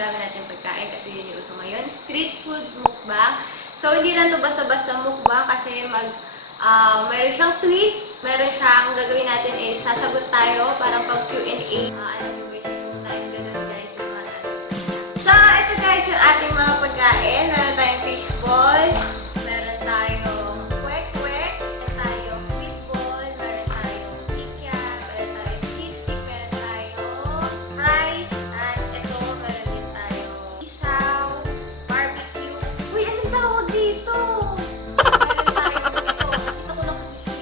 dami natin pagkain kasi yun yung uso ngayon. Street food mukbang. So, hindi lang to basta-basta mukbang kasi meron siyang twist. Meron siyang gagawin natin is sasagot tayo parang pag Q&A. Alam niyo ba yung time ganun guys yung mga natin. So, ito guys yung ating mga pagkain. Meron tayong fishball. Meron tayong kwek-kwek. Meron tayong sweet ball. Meron tayong kikiat. Meron tayong cheese stick. Meron tayong fries. At ito, meron din tayong isaw, barbecue. Uy, anong tawag dito? Meron tayong ito. Nakita ko lang kasi siya.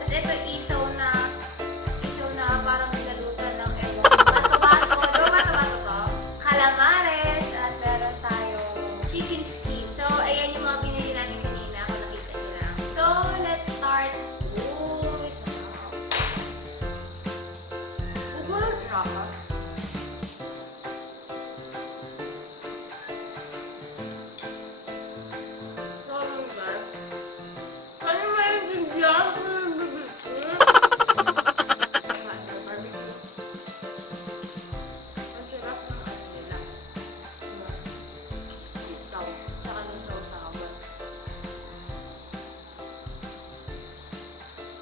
Tapos ito, isaw na parang pinalutan ng ewan. Bato-bato. Diba bato-bato to? Calamares. At meron tayong chicken skin. So, ayan yung mga binili namin kanina. Kung nakita nyo lang. So, let's start. Ooh, sarap. Ugot. Sarap. Sorry, guys. Ano may bigyan? Barbecue. Ang sarap ng ano nila. Isaw. Tsaka nung saw-sawan.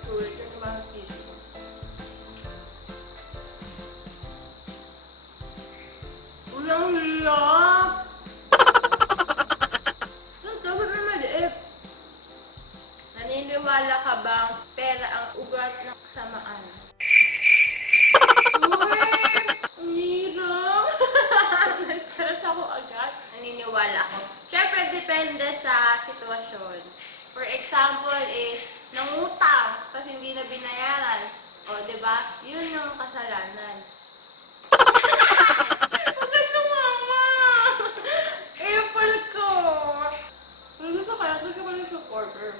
Ulit yung mga tissue. Ulang liyap! Ang tawag na maliit. Naniniwala ka bang pera ang ugat ng kasamaan? Uy! Ang hirap! Na-stress ako agad. Naniniwala ako. Siyempre, depende sa sitwasyon. For example is, nangutang kasi hindi na binayaran. O, diba? Yun yung kasalanan. Agad na mama! Apple ko! Gusto ko ng supporter.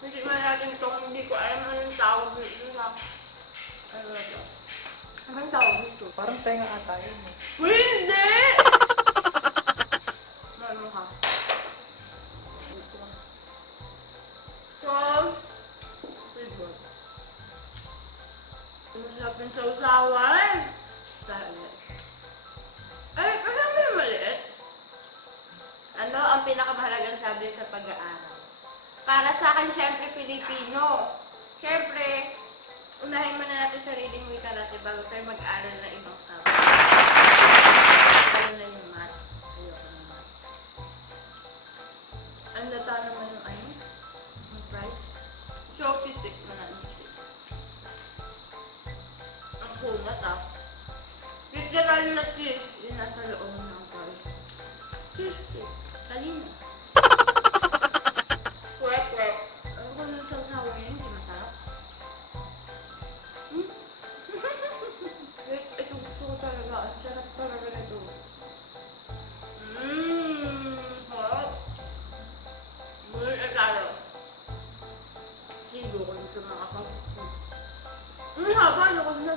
Hindi man natin ito, hindi ko alam anong tawag dito na. Ano na ito? Anong tawag dito? Parang tenga ata yun. Uy, hindi! Ano ka? So, fishball. Masarap yung sausawan. Dahil. Ay, kasama yung maliit. Ano ang pinakamahalagang subject sa pag-aaral? Para sa akin, syempre, Pilipino. Syempre, unahin muna natin sariling wika natin bago tayo mag-aaral ng ibang subject. Ano na yung math? Ayoko ng math. Ang lata naman yung ano? Yung fries? Choppy stick mo na yung stick. Ang kunat ah. Literal na cheese. Yung nasa loob ng fries. Cheese stick. Salina. Kwek-kwek. Ano ko nung sasawa yun? Hindi masarap. Wait, ito gusto ko talaga. Ang sarap talaga nito. Sarap. Muli na tayo. Sigo ko yung sumakasap. Haba, ako na.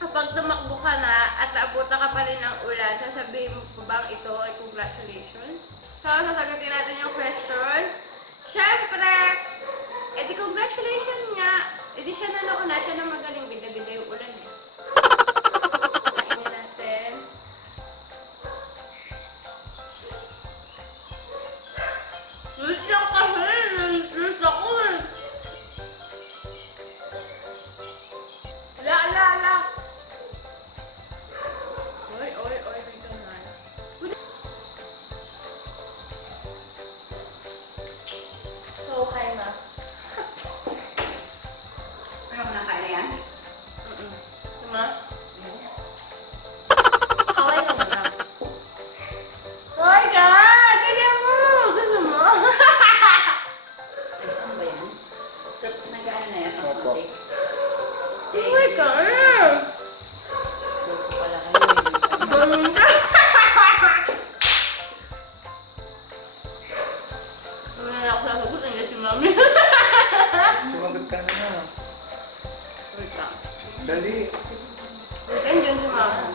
Kapag tumakbo ka na at naabutan ka pa rin ng ulan, sasabihin mo pa bang ito ay congratulations? So, sasagutin natin yung question. Siyempre, edi congratulations nga. Edi siya na nauna, siya na magaling. Bida-bida yung ulan eh. Kainin natin. Sweet lang kasi. Sweet ako eh. Ala. Oy, wait ka na. So, Kyra. Ano ko nakain na yan? Diba? Kaway ka muna. Kaway ka! Ganyan mo! Gusto mo? Ano ba yan? Nag-ano na yan? Opo. Kaway ka! Gusto pala kayo. Ganun ka! Wala na ako sasagot. Nandiyan si mami. Sumagot ka na na. Wait lang. Dali. Nandiyan si mami.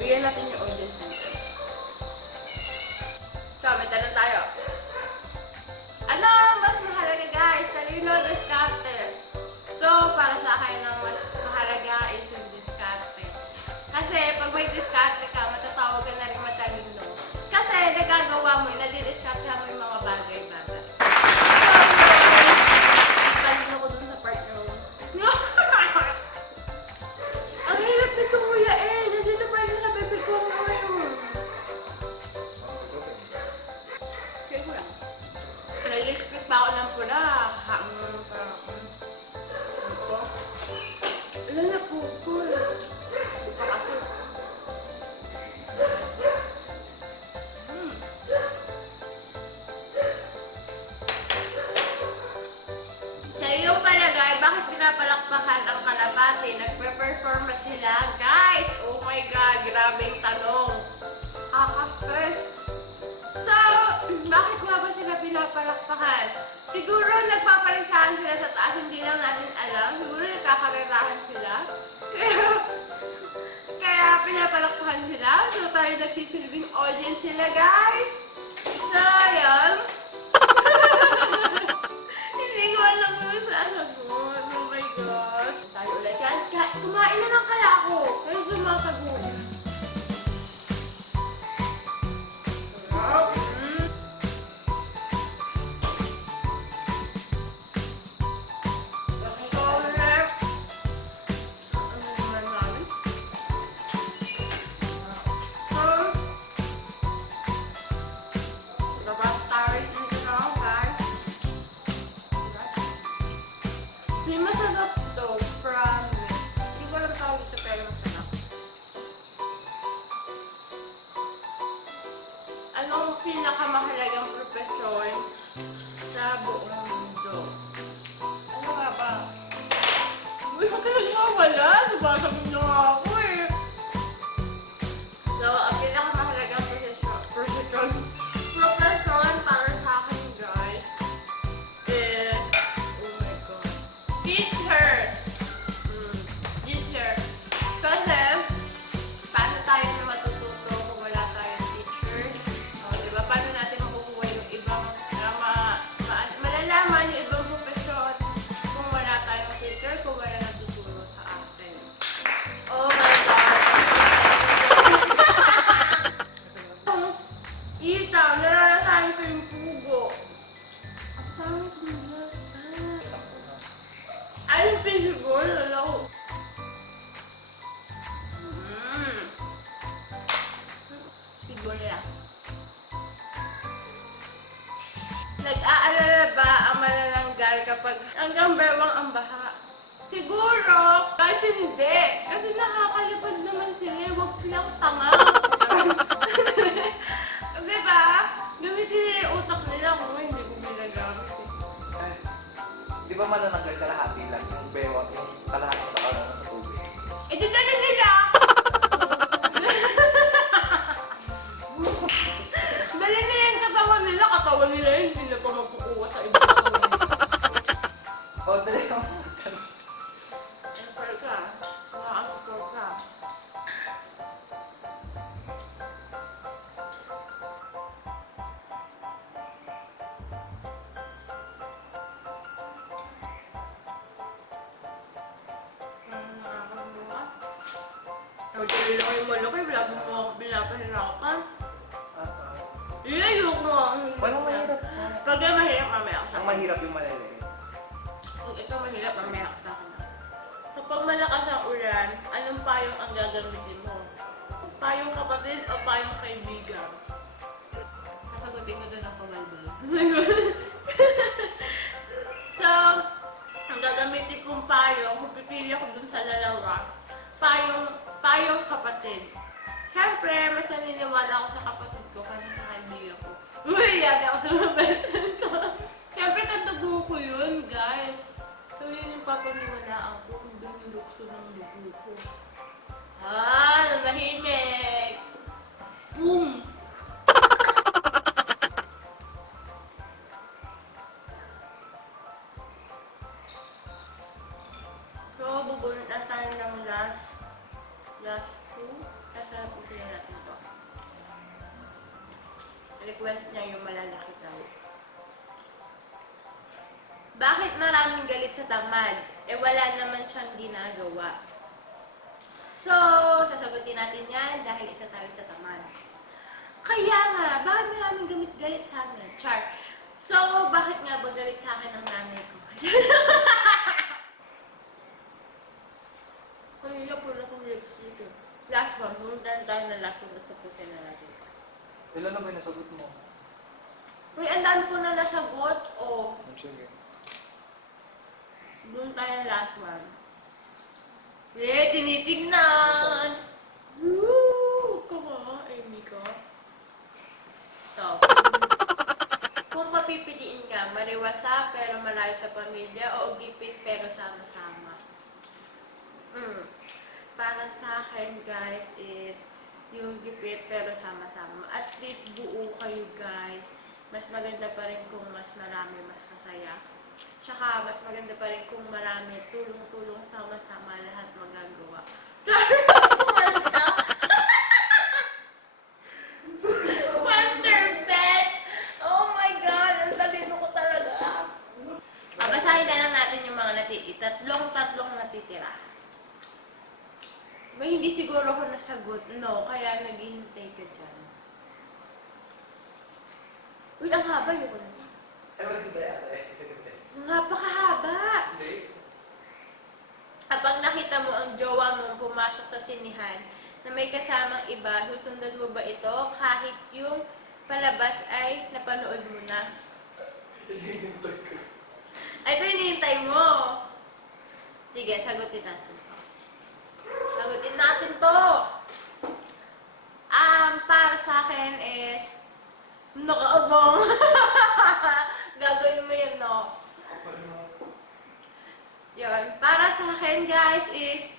Bigyan natin yung audience dito. So, may tanong tayo. Ano ang mas mahalaga guys? Talino o diskarte? So, para sa akin ang mas mahalaga is yung diskarte. Kasi pag may diskarte ka, matatawag ka na rin matalino. Kasi nagagawa mo, nadidiskarte mo yung mga bagay-bagay. So, talino ko dun sa partner mo. Ang hirap nito kuya eh. Nandito pa rin sa bebe ko ngayon. Kaya ko lang. Nag-expect pa ako ng pula. Haang pa ako. Ito. Wala na po ko eh. Ito pa kasi. Sa iyong palagay, bakit pinapalakpakan ang kalapati? Nagpe-perform na sila? Guys! Oh my God! Grabing tanong. Stress. So, bakit nga ba sila pinapalakpakan? Siguro nagpapalisahan sila sa taas, hindi lang natin alam. Siguro nagkakarerahan sila. Kaya pinapalakpakan sila. So, tayo nagsisilbing audience sila, guys. So, yun. Hindi ko alam yung sasagot. Oh my God. Tayo ulit yan. Kumain na lang kaya ako. Kaya sumasagot. Sarap. Masarap to, promise. Hindi ko lang tawag ito pero masarap. Anong pinakamahalagang profesyon sa buong mundo? Ano nga ba? Uy, huwag ka nagmawala. Sumasagot na nga ako eh. So, ang pinakamahalagang profesyon para sa akin, guys, is teacher. Teacher. Kasi, paano tayo na matututo kung wala tayong teacher? O, diba? Paano natin makukuha yung ibang, malalaman yung ibang profesyon kung wala tayong teacher, kung wala natuturo sa atin. Oh my God! Isa, nalalasahan ko yung pugo. Ang pangit nila. Ay, yung fishball, wala ko. Fishball nila. Nag-aalala ba ang manananggal kapag hanggang bewang ang baha? Siguro, kasi hindi. Kasi nakakalipad naman sila. Huwag silang tanga. Diba? Gamitin nila yung utak nila kung hindi ko ginagamit. Di ba manananggal kalahati lang yung bewang, yung kalahati na katawan sa tubig? Eh, di dali nila! Dali nila yung katawan nila hindi na pa magkukuha sa ibang katawan. O, dali ka. Ano ka? Nakakasukor ka. Magdali lang yung malaki, wala mo ako pinapahirapan. Ilayo ko ang Walang mahirap. Pag yung mahirap, mamaya ka sa Ang akin. mahirap yung maliliit. Pag ito mahirap, mamaya ka sa akin. Kapag malakas ang ulan, anong payong ang gagamitin mo? Payong kapatid o payong kaibigan? Sasagutin ko doon ang pamalbal. So, ang gagamitin kong payong, kung pipili ako dun sa dalawa, payong kapatid. Siyempre, mas naniniwala ako sa kapatid ko kaysa sa kaibigan ko. Uy, yari ako sa mga beses ko. Siyempre, katubo ko yun, guys. So, yun yung papaniwalaan ko. Doon yung lukso ng dugo ko. Nahimik! Boom! So, bubunod na tayo ng last two. Sasagutin natin to. Request niya yung malalaki daw. Bakit maraming galit sa tamad? eh wala naman siyang ginagawa. So, sasagutin natin yan dahil isa tayo sa tamad. Kaya nga, bakit maraming galit sa amin? Char. So, bakit nga ba galit sa akin ang nanay ko? Kanila po na kong lipstick. Last one. Mundan tayo na last one. Basta putin na natin. Ilan na ba yung nasagot mo? Uy, ang dami ko na nasagot. Oh, Sige. doon tayo na last one. Eh, tinitignan! Woo! Kamain, Mika. So, kung papipiliin ka, mariwasa pero malayo sa pamilya o gipit pero sama-sama. Para sa akin, guys, is yung gipit pero sama-sama. At least buo kayo, guys. Mas maganda pa rin kung mas marami, mas kasaya. Tsaka, mas maganda pa rin kung marami, tulong-tulong, sama-sama, lahat magagawa. Wonder Pets! Oh my God! Ang talino ko talaga. Basahin na lang natin yung mga tatlong natitira. May hindi siguro ako nasagot, no? Kaya naghihintay ka dyan. Uy, ang haba yun. Ewan ba yan eh? Napakahaba. Hindi. Kapag nakita mo ang jowa mo pumasok sa sinihan na may kasamang iba, susundan mo ba ito kahit yung palabas ay napanood mo na? Ay, ito hinihintay mo. Sige, sagutin natin to. Sagutin natin to. Para sa akin is nakaabang. Gagawin mo yun, no? Yun. Para sa akin, guys, is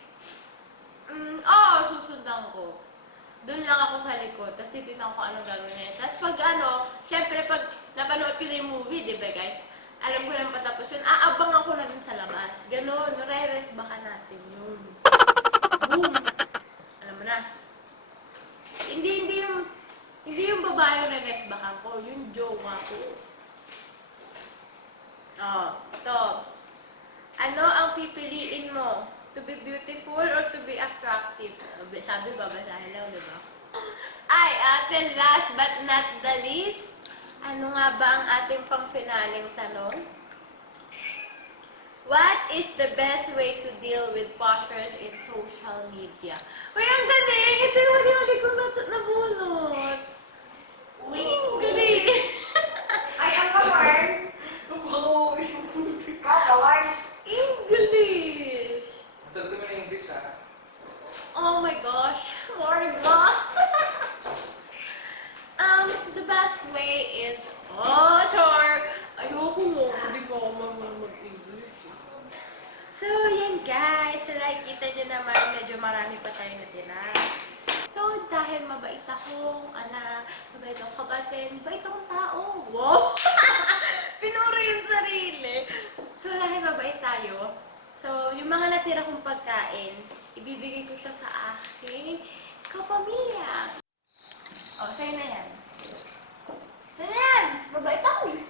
susundan ko. Doon lang ako sa likod. Tapos titignan ko anong gagawin na yun. Tapos pag syempre pag napanood ko na yung movie, di ba, guys? Alam ko lang patapos yun. Aabangan ko na dun sa labas. Ganon. Re-rest baka natin yun. Boom! Alam mo na. Hindi yung babae yung re-rest baka ko. Yung jowa ko. Ito. Ano ang pipiliin mo? To be beautiful or to be attractive? Sabi ba, basahin lang, di ba? Ay, ate, last but not the least, ano nga ba ang ating pang-finaling tanong? What is the best way to deal with poshers in social media? Uy, ang galing! Ito yung mali-mali kong nabunot. Uy, ang galing! Ay, ang kawan! Kawan! English! Sagot mo na yung English, ha? Oh my gosh, Morgan! The best way is, char! Ayoko mo, hindi ko ako mag-English. So, yan guys. So, nakikita nyo naman, medyo marami pa tayo natira. So, dahil mabait akong anak, mabait akong kapatid, mabait akong tao. Wow! Pinuri yung sarili. So, dahil mabait tayo, so, yung mga natira kong pagkain, ibibigay ko siya sa aking kapamilya. Sa'yo na yan. Ganyan! Mabait ako eh.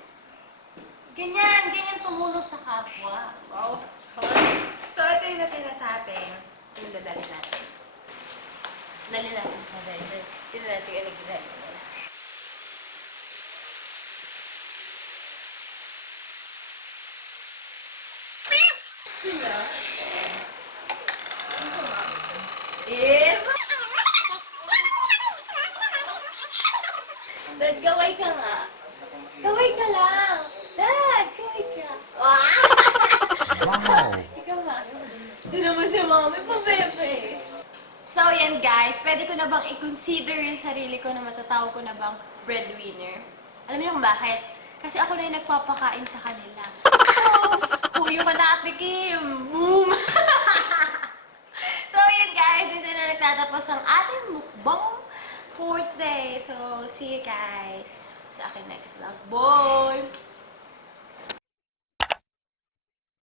Ganyan tumulong sa kapwa. Wow! So, ito yung natira sa atin. Yung dadali natin. Dali natin siya. Dali natin yung nagdali. Sila? Dad, gaway ka nga. Gaway ka lang. Dad, gaway ka. Wow! Ikaw nga. Ito naman si mami, pabebe. So, yan guys. Pwede ko na bang i-consider yung sarili ko na matatawag ko na bang breadwinner? Alam niyo kung bakit? Kasi ako na yung nagpapakain sa kanila. So, huyo ka na, Ate Kim. Boom! So, yan guys. Dito na nagtatapos ang ating mukbang for today. So, see you guys sa aking next vlog. Bye!